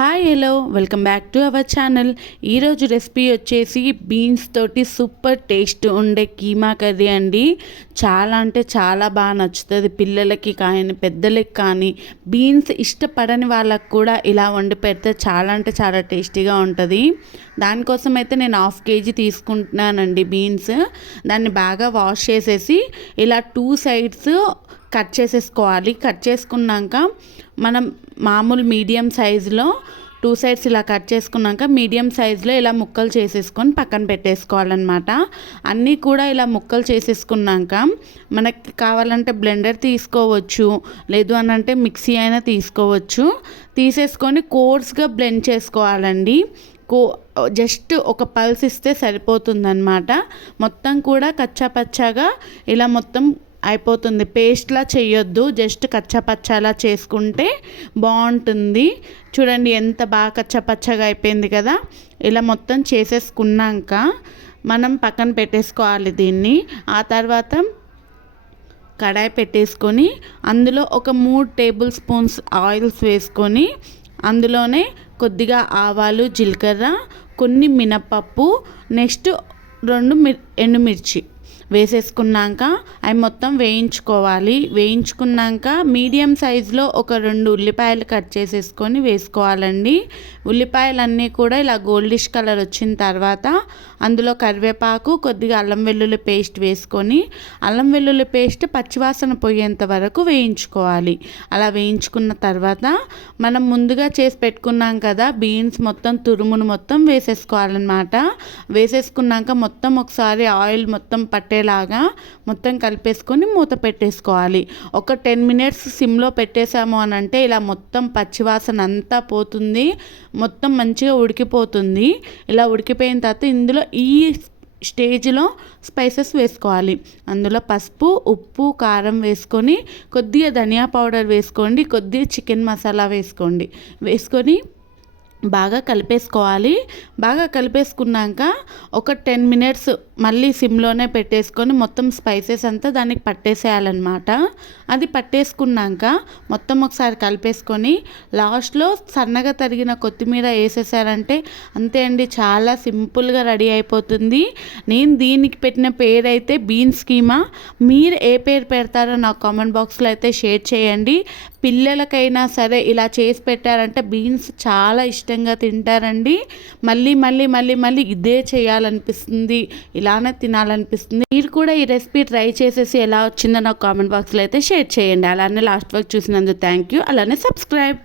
Hi hello welcome back to our channel. ఈరోజు recipe వచ్చేసి beans తోటి సూపర్ టేస్ట్ ఉండే కీమా కర్రీ అండి. చాలా అంటే చాలా బాగా నచ్చుతుంది పిల్లలకి కానీ పెద్దలకి కానీ. బీన్స్ ఇష్టపడని వాళ్ళకి కూడా ఇలా వండి పెడితే చాలా అంటే చాలా టేస్టీగా ఉంటుంది. దానికోసం అయితే నేను 1/2 kg తీసుకుంటున్నానండి బీన్స్. దాన్ని బాగా వాష్ చేసేసి ఇలా 2 sides కట్ చేసేసుకోవాలి. కట్ చేసుకున్నాక మనం మామూలు మీడియం సైజులో 2 sides ఇలా కట్ చేసుకున్నాక మీడియం సైజులో ఇలా ముక్కలు చేసేసుకొని పక్కన పెట్టేసుకోవాలన్నమాట. అన్నీ కూడా ఇలా ముక్కలు చేసేసుకున్నాక మనకి కావాలంటే బ్లెండర్ తీసుకోవచ్చు, లేదు అని అంటే మిక్సీ అయినా తీసుకోవచ్చు. తీసేసుకొని కోర్స్గా బ్లెండ్ చేసుకోవాలండి. జస్ట్ ఒక పల్స్ ఇస్తే సరిపోతుందన్నమాట. మొత్తం కూడా కచ్చా పచ్చాగా ఇలా మొత్తం అయిపోతుంది. పేస్ట్లా చేయొద్దు, జస్ట్ కచ్చాపచ్చాలా చేసుకుంటే బాగుంటుంది. చూడండి ఎంత బాగా కచ్చాపచ్చగా అయిపోయింది కదా. ఇలా మొత్తం చేసేసుకున్నాక మనం పక్కన పెట్టేసుకోవాలి దీన్ని. ఆ తర్వాత కడాయి పెట్టేసుకొని అందులో ఒక 3 tablespoons ఆయిల్స్ వేసుకొని అందులోనే కొద్దిగా ఆవాలు, జీలకర్ర, కొన్ని మినపప్పు, నెక్స్ట్ 2 ఎండుమిర్చి వేసేసుకున్నాక అవి మొత్తం వేయించుకోవాలి. వేయించుకున్నాక మీడియం సైజులో ఒక 2 ఉల్లిపాయలు కట్ చేసేసుకొని వేసుకోవాలండి. ఉల్లిపాయలన్నీ కూడా ఇలా గోల్డిష్ కలర్ వచ్చిన తర్వాత అందులో కరివేపాకు, కొద్దిగా అల్లం వెల్లుల్లి పేస్ట్ వేసుకొని అల్లం వెల్లుల్లి పేస్ట్ పచ్చివాసన పోయేంత వరకు వేయించుకోవాలి. అలా వేయించుకున్న తర్వాత మనం ముందుగా చేసి పెట్టుకున్నాం కదా బీన్స్ మొత్తం తురుమును మొత్తం వేసేసుకోవాలన్నమాట. వేసేసుకున్నాక మొత్తం ఒకసారి ఆయిల్ మొత్తం పట్టేలాగా మొత్తం కలిపేసుకొని మూత పెట్టేసుకోవాలి. ఒక 10 minutes సిమ్లో పెట్టేసాము అని అంటే ఇలా మొత్తం పచ్చివాసన అంతా పోతుంది, మొత్తం మంచిగా ఉడికిపోతుంది. ఇలా ఉడికిపోయిన తర్వాత ఇందులో ఈ స్టేజ్లో స్పైసెస్ వేసుకోవాలి. అందులో పసుపు, ఉప్పు, కారం వేసుకొని కొద్దిగా ధనియా పౌడర్ వేసుకోండి, కొద్దిగా చికెన్ మసాలా వేసుకొని బాగా కలిపేసుకోవాలి. బాగా కలిపేసుకున్నాక ఒక 10 minutes మళ్ళీ సిమ్లోనే పెట్టేసుకొని మొత్తం స్పైసెస్ అంతా దానికి పట్టేసేయాలన్నమాట. అది పట్టేసుకున్నాక మొత్తం ఒకసారి కలిపేసుకొని లాస్ట్లో సన్నగా తరిగిన కొత్తిమీర వేసేసారంటే అంతే అండి, చాలా సింపుల్గా రెడీ అయిపోతుంది. నేను దీనికి పెట్టిన పేరు అయితే బీన్స్ కీమా. మీరు ఏ పేరు పెడతారో నాకు కామెంట్ బాక్స్లో అయితే షేర్ చేయండి. పిల్లలకైనా సరే ఇలా చేసి పెట్టారంటే బీన్స్ చాలా ఇష్టంగా తింటారండి. మళ్ళీ మళ్ళీ మళ్ళీ మళ్ళీ ఇదే చేయాలనిపిస్తుంది, ఇలానే తినాలనిపిస్తుంది. మీరు కూడా ఈ రెసిపీ ట్రై చేసేసి ఎలా వచ్చిందో నాకు కామెంట్ బాక్స్లో అయితే షేర్ చేయండి. అలానే లాస్ట్ వరకు చూసినందుకు థ్యాంక్ యూ. అలానే సబ్స్క్రైబ్.